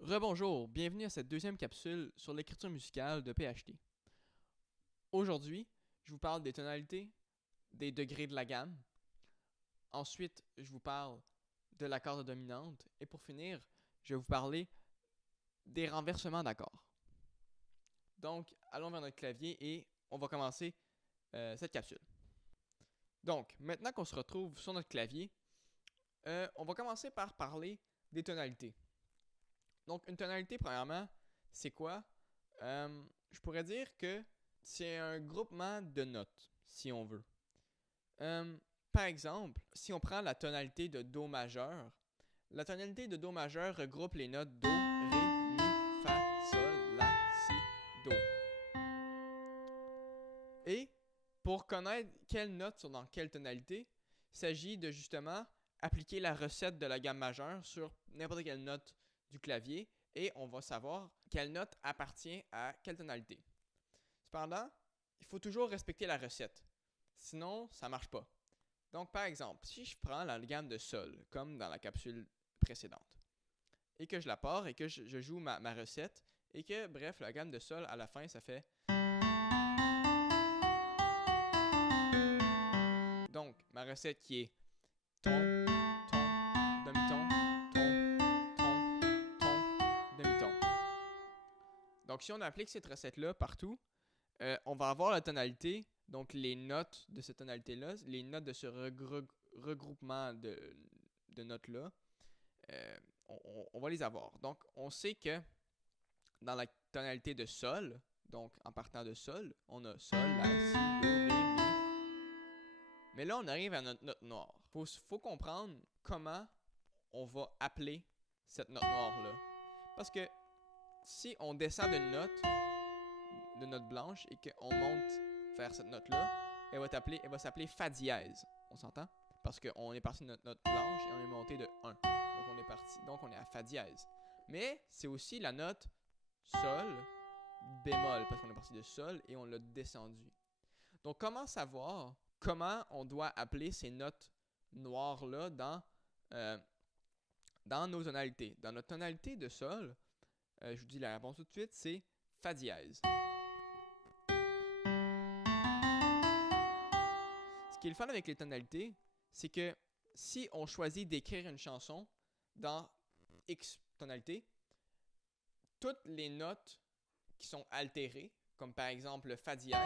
Rebonjour, bienvenue à cette deuxième capsule sur l'écriture musicale de PHT. Aujourd'hui, je vous parle des tonalités, des degrés de la gamme. Ensuite, je vous parle de la corde dominante. Et pour finir, je vais vous parler des renversements d'accords. Donc, allons vers notre clavier et on va commencer cette capsule. Donc, maintenant qu'on se retrouve sur notre clavier, on va commencer par parler des tonalités. Donc, une tonalité, premièrement, c'est quoi? Je pourrais dire que c'est un groupement de notes, si on veut. Par exemple, si on prend la tonalité de Do majeur, la tonalité de Do majeur regroupe les notes Do, Ré, Mi, Fa, Sol, La, Si, Do. Et pour connaître quelles notes sont dans quelle tonalité, il s'agit de justement appliquer la recette de la gamme majeure sur n'importe quelle note du clavier et on va savoir quelle note appartient à quelle tonalité. Cependant, il faut toujours respecter la recette, sinon ça ne marche pas. Donc par exemple, si je prends la gamme de Sol, comme dans la capsule précédente, et que je la pars et que je joue ma recette, et que bref, la gamme de Sol à la fin ça fait... Donc ma recette qui est ton, ton, demi-ton, ton, demi-ton. Donc si on applique cette recette-là partout, on va avoir la tonalité, donc les notes de cette tonalité-là, les notes de ce regroupement de notes-là, on va les avoir. Donc on sait que dans la tonalité de Sol, donc en partant de Sol, on a Sol, La, Si, Do, Ré, Mi. Mais là, on arrive à notre note noire. Faut comprendre comment on va appeler cette note noire-là. Parce que si on descend d'une note blanche et qu'on monte vers cette note-là, elle va s'appeler Fa dièse. On s'entend? Parce qu'on est parti de notre note blanche et on est monté de 1. Donc on est à Fa dièse. Mais c'est aussi la note Sol bémol, parce qu'on est parti de Sol et on l'a descendu. Donc comment savoir comment on doit appeler ces notes noires-là dans nos tonalités? Dans notre tonalité de Sol, je vous dis la réponse tout de suite, c'est Fa dièse. Ce qui est le fun avec les tonalités, c'est que si on choisit d'écrire une chanson dans X tonalité, toutes les notes qui sont altérées, comme par exemple le Fa dièse,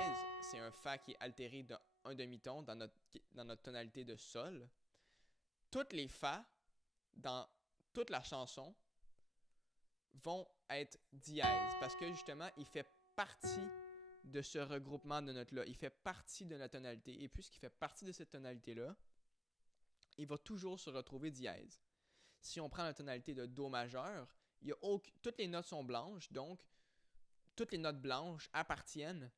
c'est un Fa qui est altéré d'un demi-ton dans notre tonalité de Sol, toutes les Fa dans toute la chanson vont être dièses parce que justement, il fait partie de ce regroupement de notes-là. Il fait partie de la tonalité. Et puisqu'il fait partie de cette tonalité-là, il va toujours se retrouver dièse. Si on prend la tonalité de Do majeur, toutes les notes sont blanches, donc toutes les notes blanches appartiennent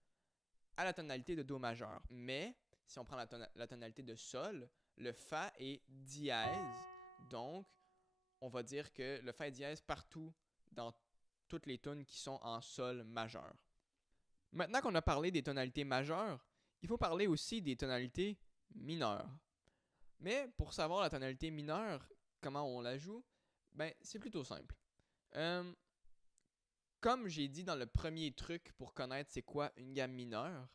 à la tonalité de Do majeur. Mais si on prend la tonalité de Sol, le Fa est dièse, donc on va dire que le Fa est dièse partout dans toutes les tunes qui sont en Sol majeur. Maintenant qu'on a parlé des tonalités majeures, il faut parler aussi des tonalités mineures. Mais pour savoir la tonalité mineure, comment on la joue, c'est plutôt simple. Comme j'ai dit dans le premier truc pour connaître c'est quoi une gamme mineure,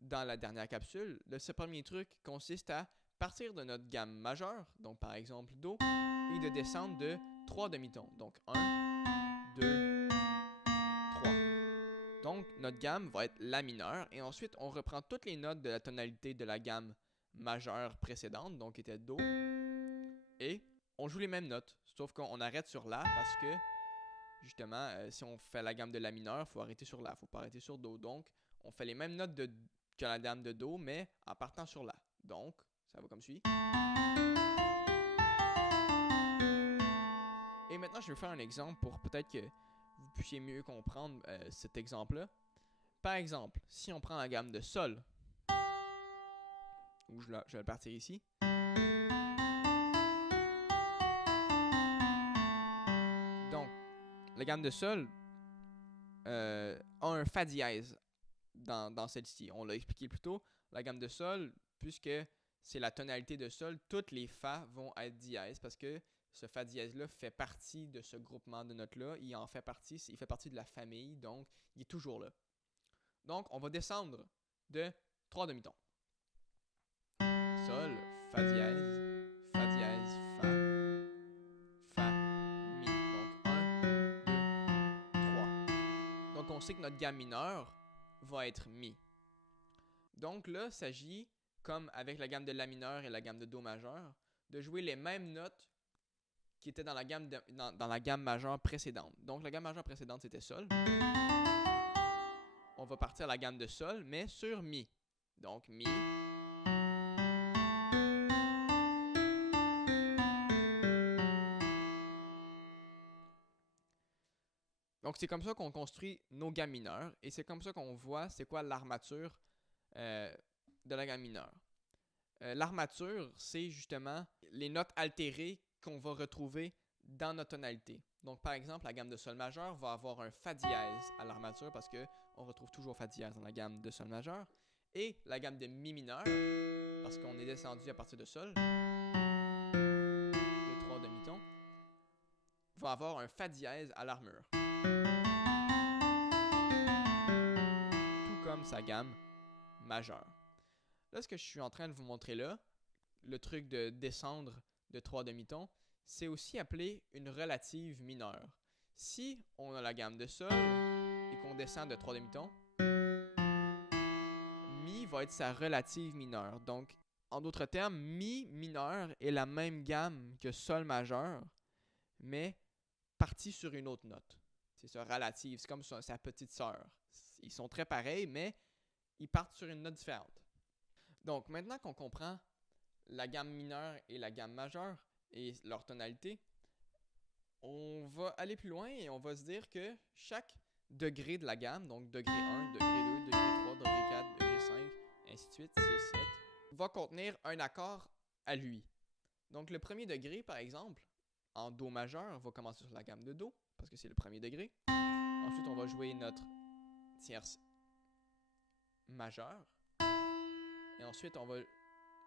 dans la dernière capsule, ce premier truc consiste à partir de notre gamme majeure, donc par exemple Do, et de descendre de 3 demi-tons. Donc 1, 2, 3. Donc notre gamme va être La mineure, et ensuite on reprend toutes les notes de la tonalité de la gamme majeure précédente, donc qui était Do, et on joue les mêmes notes, sauf qu'on arrête sur La parce que justement, si on fait la gamme de La mineure, il faut arrêter sur La, il ne faut pas arrêter sur Do. Donc on fait les mêmes notes que la gamme de Do, mais en partant sur La. Donc ça va comme suit. Et maintenant, je vais faire un exemple pour peut-être que vous puissiez mieux comprendre cet exemple-là. par exemple, si on prend la gamme de sol, ou je vais le partir ici, donc la gamme de sol a un fa dièse dans celle-ci. On l'a expliqué plus tôt, la gamme de sol, puisque c'est la tonalité de sol, toutes les fa vont être dièse parce que ce fa dièse-là fait partie de ce groupement de notes-là. Il en fait partie, il fait partie de la famille, donc il est toujours là. Donc, on va descendre de 3 demi-tons. Sol, fa dièse, fa dièse, fa, fa, mi. Donc 1, 2, 3. Donc on sait que notre gamme mineure va être mi. Donc là, il s'agit, comme avec la gamme de la mineure et la gamme de do majeur, de jouer les mêmes notes qui étaient dans la gamme majeure précédente. Donc la gamme majeure précédente, c'était sol. On va partir à la gamme de sol, mais sur mi. Donc mi. Donc c'est comme ça qu'on construit nos gammes mineures et c'est comme ça qu'on voit c'est quoi l'armature de la gamme mineure. L'armature, c'est justement les notes altérées qu'on va retrouver dans notre tonalité. Donc par exemple, la gamme de sol majeur va avoir un fa dièse à l'armature parce qu'on retrouve toujours fa dièse dans la gamme de sol majeur. Et la gamme de mi mineur, parce qu'on est descendu à partir de sol, les 3 demi-tons, va avoir un fa dièse à l'armure. Tout comme sa gamme majeure. Là, ce que je suis en train de vous montrer là, le truc de descendre de 3 demi-tons, c'est aussi appelé une relative mineure. Si on a la gamme de sol et qu'on descend de 3 demi-tons, mi va être sa relative mineure. Donc, en d'autres termes, mi mineur est la même gamme que sol majeur, mais partie sur une autre note. C'est ça, relative. C'est comme sa petite sœur. Ils sont très pareils, mais ils partent sur une note différente. Donc, maintenant qu'on comprend la gamme mineure et la gamme majeure et leur tonalité, on va aller plus loin et on va se dire que chaque degré de la gamme, donc degré 1, degré 2, degré 3, degré 4, degré 5, ainsi de suite, 6, 7, va contenir un accord à lui. Donc le premier degré, par exemple, en do majeur, va commencer sur la gamme de do, parce que c'est le premier degré. Ensuite, on va jouer notre tierce majeure. Et ensuite, on va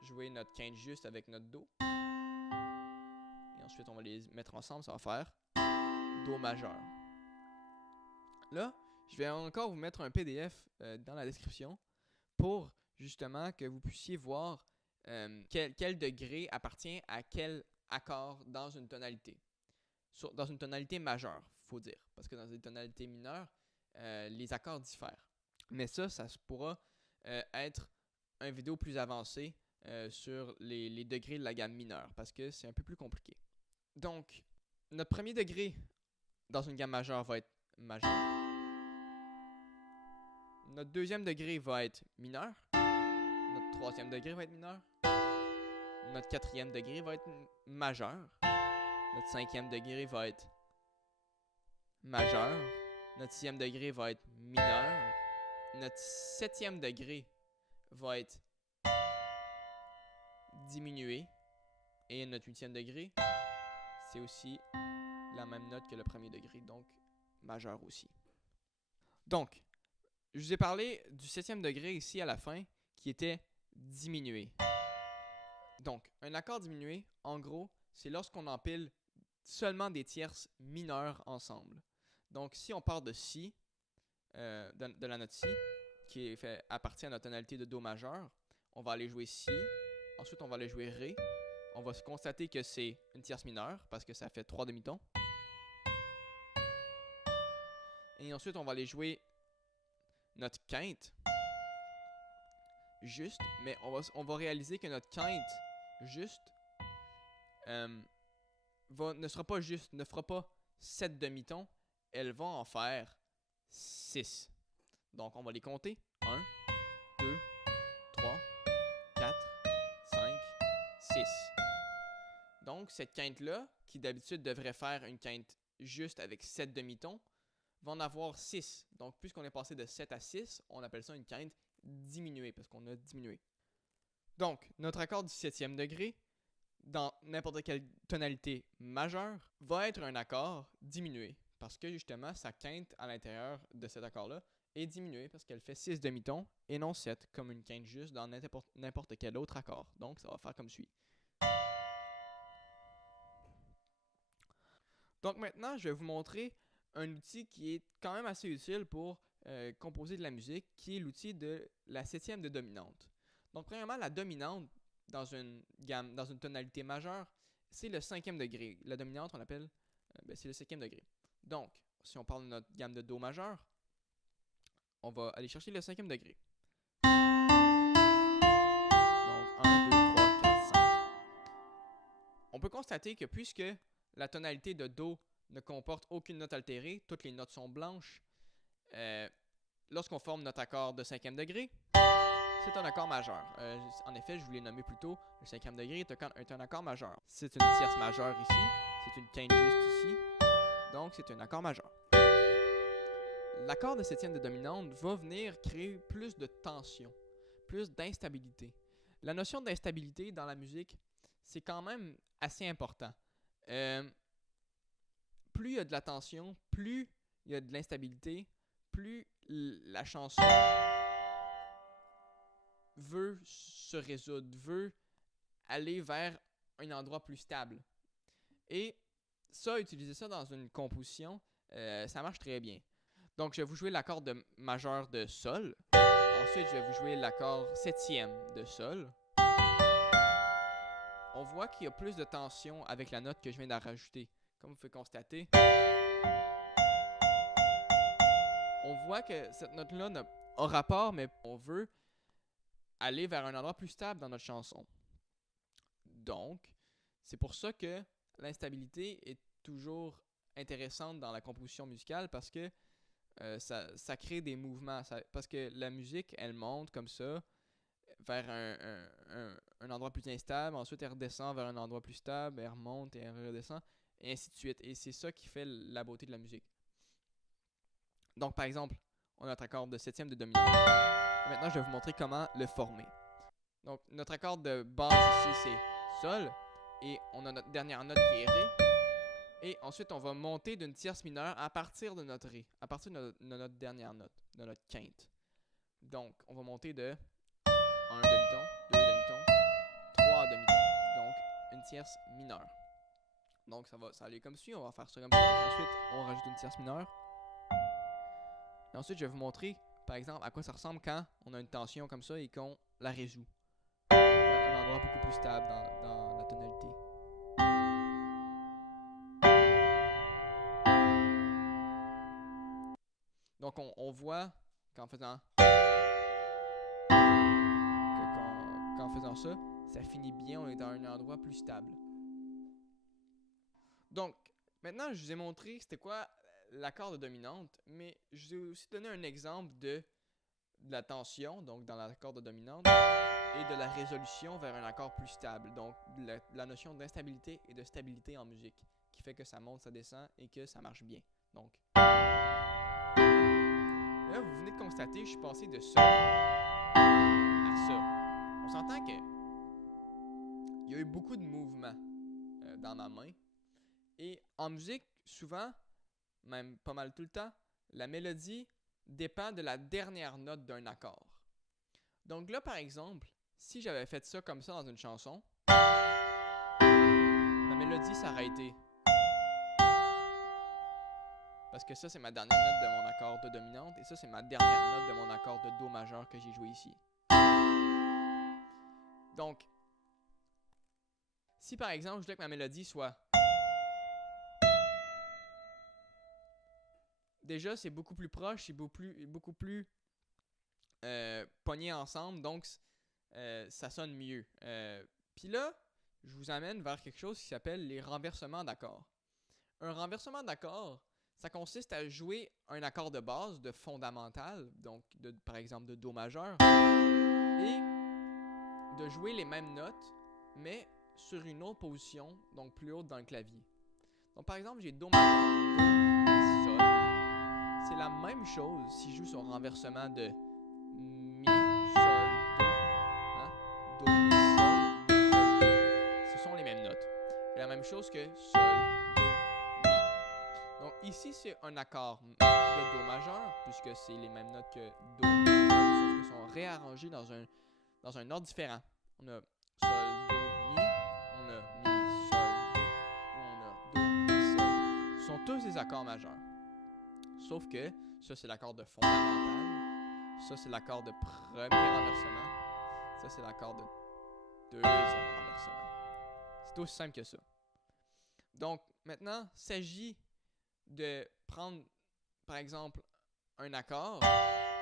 jouer notre quinte juste avec notre do. Et ensuite, on va les mettre ensemble, ça va faire do majeur. Là, je vais encore vous mettre un PDF dans la description pour justement que vous puissiez voir quel degré appartient à quel accord dans une tonalité. Dans une tonalité majeure, il faut dire. Parce que dans une tonalité mineure, les accords diffèrent. Mais ça pourra être une vidéo plus avancée sur les degrés de la gamme mineure. Parce que c'est un peu plus compliqué. Donc, notre premier degré dans une gamme majeure va être majeur. Notre deuxième degré va être mineur. Notre troisième degré va être mineur. Notre quatrième degré va être majeur. Notre cinquième degré va être majeur. Notre sixième degré va être mineur. Notre septième degré va être diminué. Et notre huitième degré, c'est aussi la même note que le premier degré, donc majeur aussi. Donc, je vous ai parlé du septième degré ici à la fin, qui était diminué. Donc, un accord diminué, en gros, c'est lorsqu'on empile seulement des tierces mineures ensemble. Donc, si on part de si, de la note si, qui appartient à notre tonalité de do majeur, on va aller jouer si, ensuite on va aller jouer ré. On va se constater que c'est une tierce mineure parce que ça fait 3 demi-tons. Et ensuite, on va aller jouer notre quinte juste, mais on va réaliser que notre quinte juste ne sera pas juste, ne fera pas 7 demi-tons, elle va en faire 6. Donc, on va les compter. 1, 2, 3, 4, 5, 6. Donc, cette quinte-là, qui d'habitude devrait faire une quinte juste avec 7 demi-tons, va en avoir 6. Donc, puisqu'on est passé de 7 à 6, on appelle ça une quinte diminuée, parce qu'on a diminué. Donc, notre accord du 7e degré, dans n'importe quelle tonalité majeure, va être un accord diminué, parce que justement, sa quinte à l'intérieur de cet accord-là est diminuée, parce qu'elle fait 6 demi-tons, et non 7, comme une quinte juste dans n'importe quel autre accord. Donc, ça va faire comme suit. Donc maintenant, je vais vous montrer un outil qui est quand même assez utile pour composer de la musique, qui est l'outil de la 7e de dominante. Donc premièrement, la dominante dans une gamme, dans une tonalité majeure, c'est le 5e degré. La dominante, on l'appelle, c'est le 5e degré. Donc, si on parle de notre gamme de Do majeur, on va aller chercher le 5e degré. Donc 1, 2, 3, 4, 5. On peut constater que puisque la tonalité de Do ne comporte aucune note altérée, toutes les notes sont blanches, lorsqu'on forme notre accord de 5e degré, c'est un accord majeur. En effet, je vous l'ai nommé plus tôt, le 5e degré est un accord majeur. C'est une tierce majeure ici, c'est une quinte juste ici, donc c'est un accord majeur. L'accord de 7e de dominante va venir créer plus de tension, plus d'instabilité. La notion d'instabilité dans la musique, c'est quand même assez important. Plus il y a de la tension, plus il y a de l'instabilité, plus la chanson veut se résoudre, veut aller vers un endroit plus stable. Et ça, utiliser ça dans une composition, ça marche très bien. Donc, je vais vous jouer l'accord de majeur de Sol. Ensuite, je vais vous jouer l'accord 7e de Sol. On voit qu'il y a plus de tension avec la note que je viens d'en rajouter. Comme vous pouvez constater, on voit que cette note-là n'a pas rapport, mais on veut aller vers un endroit plus stable dans notre chanson. Donc, c'est pour ça que l'instabilité est toujours intéressante dans la composition musicale, parce que ça crée des mouvements. Parce que la musique, elle monte comme ça vers un endroit plus instable, ensuite elle redescend vers un endroit plus stable, elle remonte et elle redescend, et ainsi de suite. Et c'est ça qui fait la beauté de la musique. Donc par exemple, on a notre accord de 7e de dominante. Et maintenant, je vais vous montrer comment le former. Donc notre accord de base ici, c'est Sol, et on a notre dernière note qui est Ré. Et ensuite, on va monter d'une tierce mineure à partir de notre Ré, à partir de notre dernière note, de notre quinte. Donc, on va monter de 1 demi-ton, 2 demi-tons, 3 demi-tons. Donc, une tierce mineure. Donc, ça va aller comme suit. On va faire ça comme ça. Et ensuite, on rajoute une tierce mineure. Et ensuite, je vais vous montrer, par exemple, à quoi ça ressemble quand on a une tension comme ça et qu'on la résout. Un endroit beaucoup plus stable dans la tonalité. Donc, on voit qu'en faisant ça, ça finit bien, on est dans un endroit plus stable. Donc, maintenant, je vous ai montré c'était quoi l'accord de dominante, mais je vous ai aussi donné un exemple de la tension, donc dans l'accord de dominante, et de la résolution vers un accord plus stable. Donc, la notion d'instabilité et de stabilité en musique, qui fait que ça monte, ça descend et que ça marche bien. Donc, là, vous venez de constater, je suis passé de ça à ça. On s'entend que il y a eu beaucoup de mouvements dans ma main. Et en musique, souvent, même pas mal tout le temps, la mélodie dépend de la dernière note d'un accord. Donc là, par exemple, si j'avais fait ça comme ça dans une chanson, ma mélodie s'arrêtait. Parce que ça, c'est ma dernière note de mon accord de dominante, et ça, c'est ma dernière note de mon accord de Do majeur que j'ai joué ici. Donc, si par exemple, je voulais que ma mélodie soit... Déjà, c'est beaucoup plus proche, c'est beaucoup plus pogné ensemble, donc ça sonne mieux. Puis là, je vous amène vers quelque chose qui s'appelle les renversements d'accords. Un renversement d'accord, ça consiste à jouer un accord de base, de fondamental, donc par exemple de Do majeur, et de jouer les mêmes notes, mais sur une autre position, donc plus haute dans le clavier. Donc par exemple, j'ai Do majeur, Do, Sol. c'est la même chose si je joue sur renversement de Mi, Sol, Do. Hein? Do, Mi, Sol, Mi, Sol, Do. Ce sont les mêmes notes. C'est la même chose que Sol, Do, Mi. Donc ici, c'est un accord de Do majeur, puisque c'est les mêmes notes que Do, Mi, Sol, sauf qu'elles sont réarrangées dans un ordre différent. On a Sol, Do, Mi, on a Mi, Sol, Do, ou on a Do, Mi, Sol. Ce sont tous des accords majeurs. Sauf que ça, c'est l'accord de fondamental. Ça, c'est l'accord de premier renversement. Ça, c'est l'accord de deuxième renversement. C'est aussi simple que ça. Donc, maintenant, il s'agit de prendre, par exemple, un accord.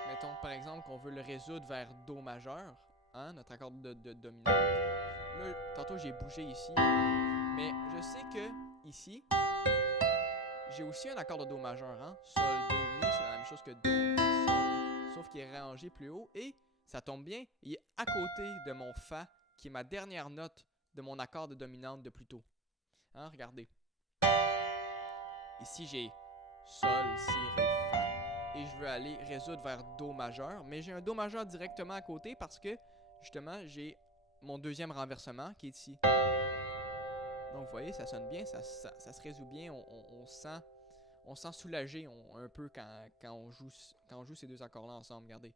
Mettons, par exemple, qu'on veut le résoudre vers Do majeur, hein, notre accord de dominante. Là, tantôt, j'ai bougé ici. Mais je sais que ici, j'ai aussi un accord de Do majeur. Hein? Sol, Do, Mi, c'est la même chose que Do, Mi, Sol. Sauf qu'il est rangé plus haut et ça tombe bien, il est à côté de mon Fa, qui est ma dernière note de mon accord de dominante de plus tôt. Hein? Regardez. Ici, j'ai Sol, Si, Ré, Fa. Et je veux aller résoudre vers Do majeur. Mais j'ai un Do majeur directement à côté parce que, justement, j'ai mon deuxième renversement qui est ici. Donc, vous voyez, ça sonne bien, ça se résout bien. On se sent soulagé un peu quand on joue ces deux accords-là ensemble. Regardez.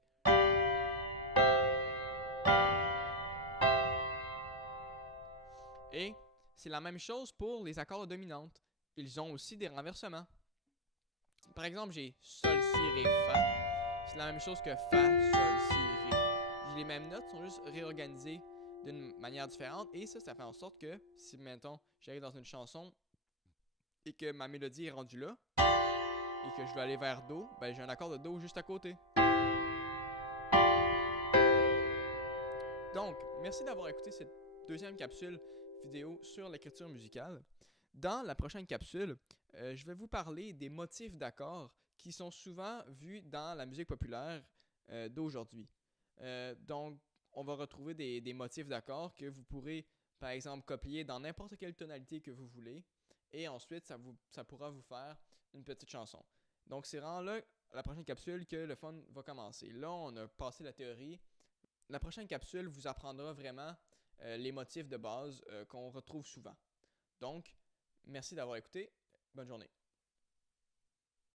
Et c'est la même chose pour les accords de dominante. Ils ont aussi des renversements. Par exemple, j'ai Sol, Si, Ré, Fa. C'est la même chose que Fa, Sol, Si, Ré. J'ai les mêmes notes, sont juste réorganisées d'une manière différente. Et ça fait en sorte que si, mettons, j'arrive dans une chanson et que ma mélodie est rendue là, et que je veux aller vers Do, ben j'ai un accord de Do juste à côté. Donc, merci d'avoir écouté cette deuxième capsule vidéo sur l'écriture musicale. Dans la prochaine capsule, je vais vous parler des motifs d'accords qui sont souvent vus dans la musique populaire d'aujourd'hui. Donc, on va retrouver des motifs d'accords que vous pourrez, par exemple, copier dans n'importe quelle tonalité que vous voulez. Et ensuite, ça pourra vous faire une petite chanson. Donc, c'est vraiment là, la prochaine capsule, que le fun va commencer. Là, on a passé la théorie. La prochaine capsule vous apprendra vraiment les motifs de base qu'on retrouve souvent. Donc, merci d'avoir écouté. Bonne journée.